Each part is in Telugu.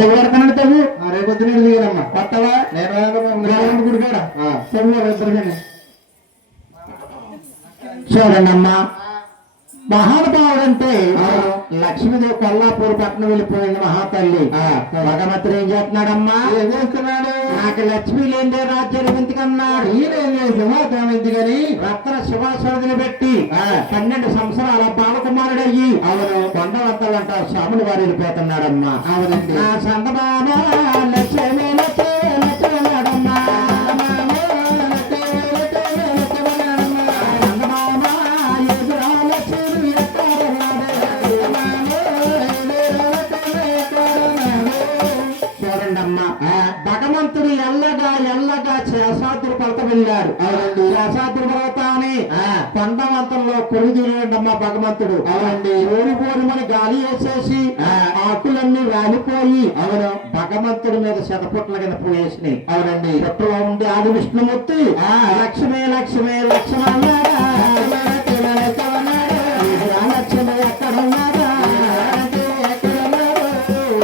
చెయ్యడతావు రేపు పొద్దున దిగారమ్మా కొత్తవా నేను గుడికాడ చూడండి అమ్మా మహానుభావుడు అంటే లక్ష్మీదేవి కొల్లాపూర్ పట్టణం వెళ్ళిపోయింది మహాతల్లి. భగవంతుడు ఏం చేస్తున్నాడమ్మా? ఏం చేస్తున్నాడు? నాకు లక్ష్మి లేదే రాజ్యం ఎందుకన్నాడు. ఈయనేం సింహాసనం ఎందుకని రత్న శివాశ్వరుని పెట్టి 12 సంవత్సరాల బాలకుమారుడయ్యి అవును కొండవద్దలు అంటారు స్వాములు వారు వెళ్ళిపోతున్నాడమ్మా. అవునండి నా సందమామ లక్ష్మి లక్ష్మన్నాడమ్మా. భగవంతుడు ఎల్లగా ఎల్లగా అసాధ్యుడు పలత వెళ్ళాడు. అవునండి అసాధ్యుడు పర్వతాన్ని కొండవంతంలో కొలుదిరేడమ్మా భగవంతుడు. అవునండి ఓడిపోరుమని గాలి వేసేసి ఆకులన్నీ రాలిపోయి అవును భగవంతుడి మీద శతపుట్ల కింద పోయేసినాయి. అవునండి చెట్టులో ఉండి ఆది విష్ణుమూర్తి లక్ష్మే లక్ష్మే లక్ష్మన్నాడా లక్ష్మి ఎక్కడ ఉన్నాడా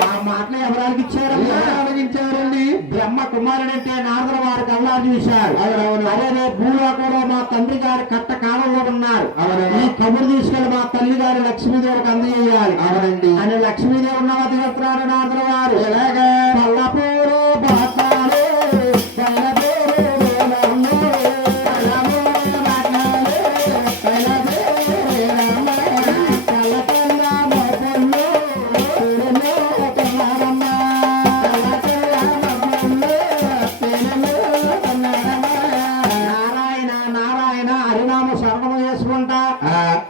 ఆ మాటలు ఎవరానికి ఇచ్చారమ్మా? ఆలోచించారండి. బ్రహ్మ కుమారుడంటే నారదుల వారికి అల్లారు చూశారు. అవునవును అదే భూలోకంలో మా తండ్రి గారి కట్ట కాలంలో ఉన్నారు. అవును ఈ కబురు తీసుకెళ్లి మా తల్లి గారి లక్ష్మీదేవికి అందజేయాలి. అవునండి అని లక్ష్మీదేవి ఉన్నవతి చెప్తున్నాడు నారదుల వారు. ఎలాగా పల్లపూరు బాతాలు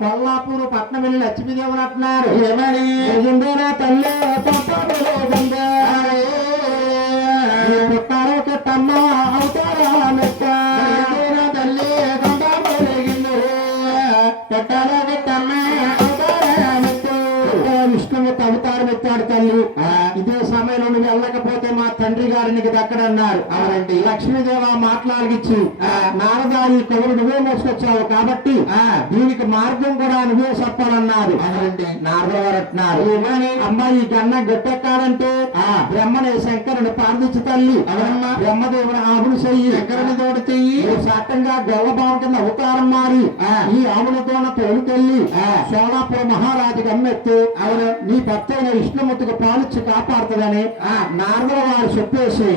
కొల్లాపూర్ పట్నం వెళ్ళి లక్ష్మీదేవులు అంటున్నారు. ఏమని తల్లి పుట్టారో కెట్టమ్మ అవుతారా తల్లి పుట్టారో కెట్టమ్మ విష్ణుమూర్తి అవతారం ఎత్తాడు తల్లి. ఇదే సమయంలో నువ్వు వెళ్ళకపోతే మా తండ్రి గారికి దక్కడన్నారు. అవునండి లక్ష్మీదేవ మాట్లాడిచ్చి నారద ఈ కవులు నువ్వే మోసుకొచ్చావు కాబట్టి దీనికి మార్గం కూడా నువ్వే చెప్పాలన్నారు. అవునండి నారద వారు అంటున్నారు. ఏమని అమ్మాయి గన్న గట్టెక్కాలంటే బ్రహ్మనే శంకరుని ప్రార్థించి తల్లి అవరమ్మ బ్రహ్మదేవుని ఆవులు చెయ్యి శంకరుని తోట చెయ్యి శాతంగా గొల్లబావం కింద అవతారం మారి ఈ ఆవులతోన తోలుకెళ్ళి సోలాపుర మహారాజుకి అమ్మెత్తి అవును నీ భర్త అయిన విష్ణుమూర్తికి పాలిచ్చి కాపాడుతుందని నారదుల వారు చెప్పేసి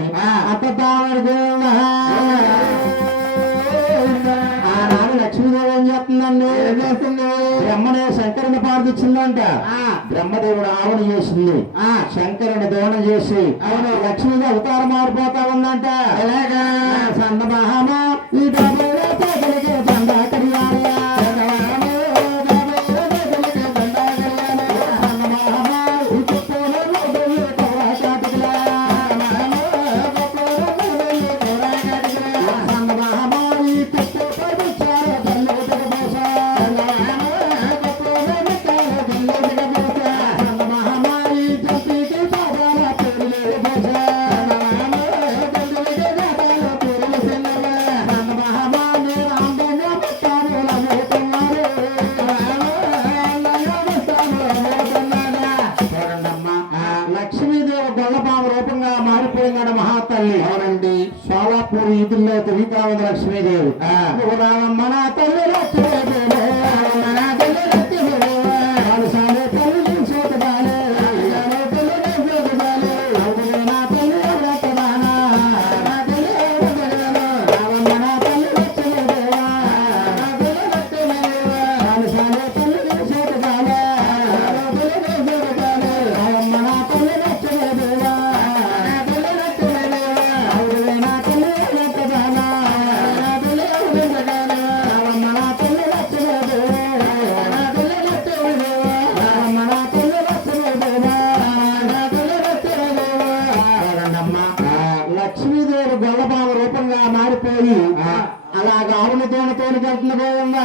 ఆనాడు లక్ష్మీదేవి ఏం చేస్తుందండి? ఏం చేస్తుంది? బ్రహ్మనే శంకరుని ప్రార్థించిందంట. బ్రహ్మదేవుడు ఆవణ చేసింది శంకరుని దోణం చేసి అవును లక్ష్మీదేవి అవతారం మారిపోతా ఉందంట. ఎలాగా సందమహామ ఈ మహాతల్లి. అవునండి సోలాపూర్ ఈదుల్లో తిరుగుతా ఉంది లక్ష్మీదేవి. మన తల్లి లక్ష్మీదేవి లక్ష్మీదేవి గొల్లపామ రూపంగా మారిపోయి అలాగా ఆవుని తోనతోని కడుతున్నా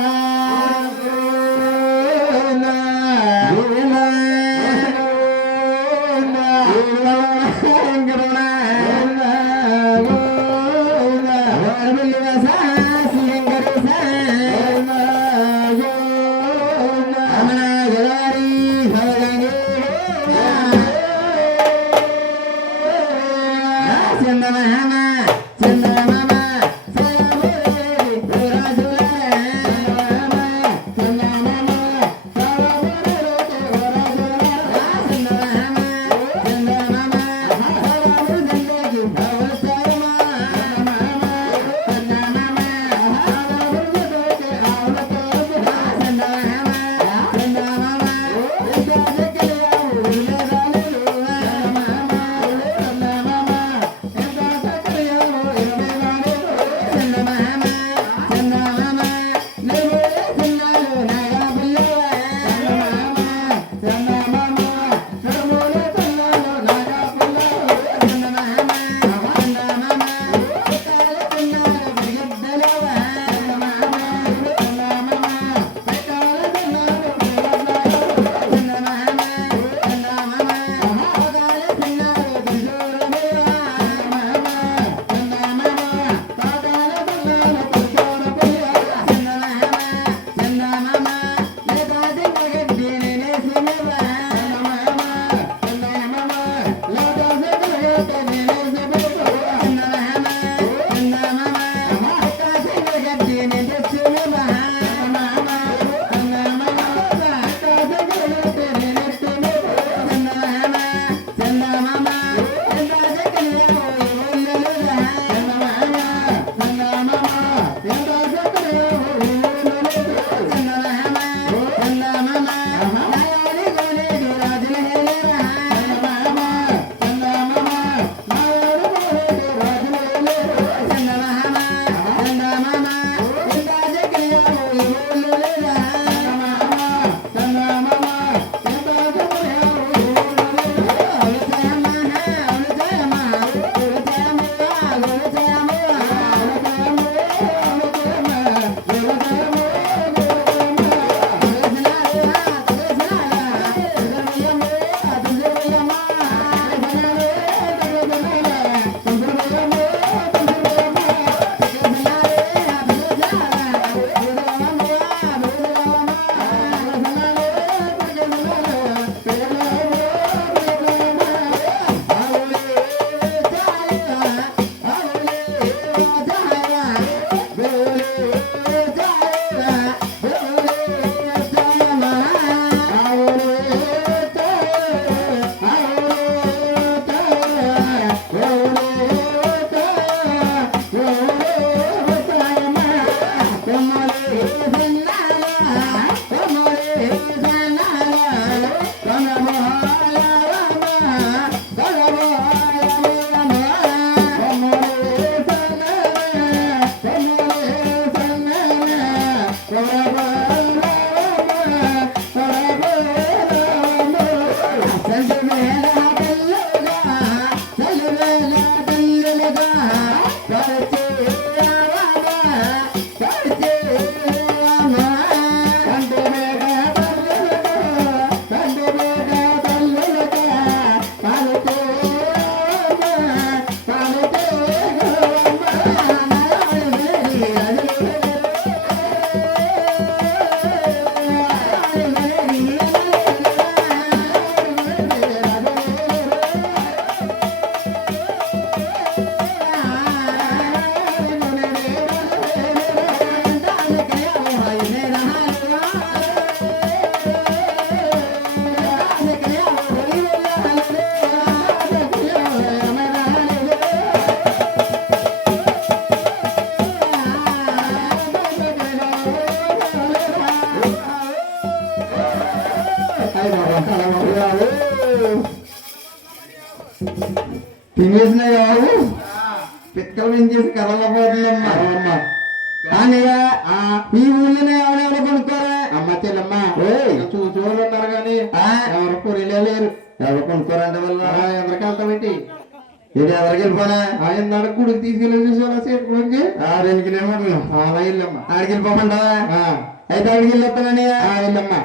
తినేసినాయి బాబు పిక్కలు పెంచేసి కళ్ళ పోతుందమ్మా అన్నయ్య ఈ ఊళ్ళోనే ఎవరెవరు కొనుక్కోరా అమ్మ చెల్లమ్మ చూచోళ్ళు ఉన్నారు కానీ ఎవరు కొనిలేరు ఎవరు కొనుక్కోరంటే వల్ల ఎవరికి వెళ్తాం ఏంటి ఇది ఎవరికి వెళ్ళిపోనా ఆయన నడక గుడికి తీసుకెళ్ళి చూసారా సేపు గుడికి 2 కిలోమీటర్లు అలా వెళ్ళమ్మా ఆడికి వెళ్ళిపోమంటావా అయితే ఆడికి వెళ్ళొస్తానని వెళ్ళమ్మా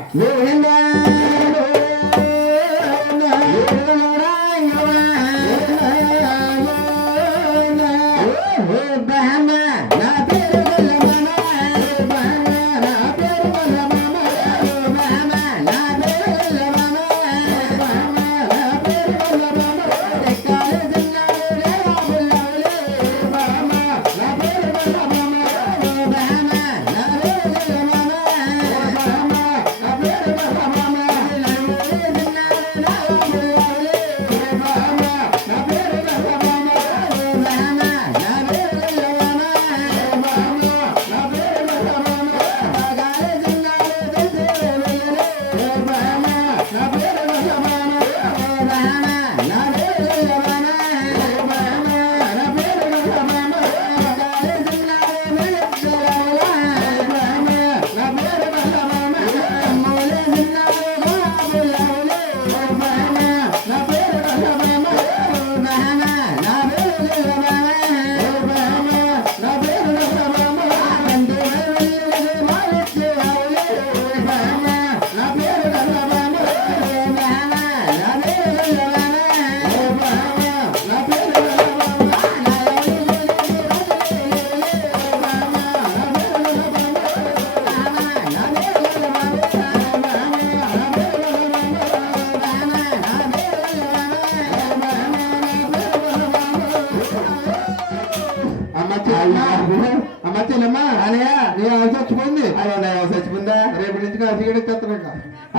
అమ్మ చెల్లెమ్మ అనయ్య నీ ఆవిడ చచ్చిపోయింది అదే చచ్చిపోయిందా రేపు నుంచి అసిగడెత్తాను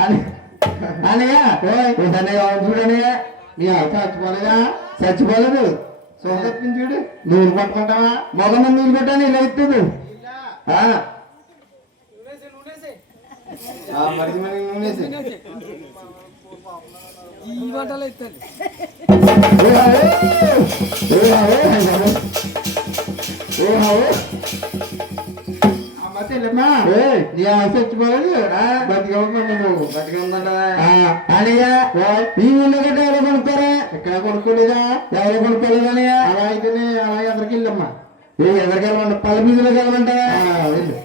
అని అనయ్య అన్నయ్య చూడనయ్య నీ ఆవిడ చచ్చిపోలేదా చచ్చిపోలేదు చూడు నూనె పట్టుకుంటావా మొగ నీళ్ళు పెట్టాను ఇలా ఇస్తుంది మరి మరి నూనెసి ఈ మాటలు ఇస్తాను చెల్లెమ్మా నీ ఆశ చచ్చిపోలేదు బతిగా నువ్వు బతిగా ఉందంటయ్యా ఈ ఊళ్ళో గట్ట ఎవరో కొనుక్కోరా ఎక్కడ కొనుక్కోలేదా ఎవరో కొనుక్కోలేదు అనయ్య అలా అయితేనే అలా ఎదరికి వెళ్ళమ్మా ఎదరికి వెళ్ళమంట పళ్ళ బీజులోకి వెళ్ళమంటావా వెళ్ళు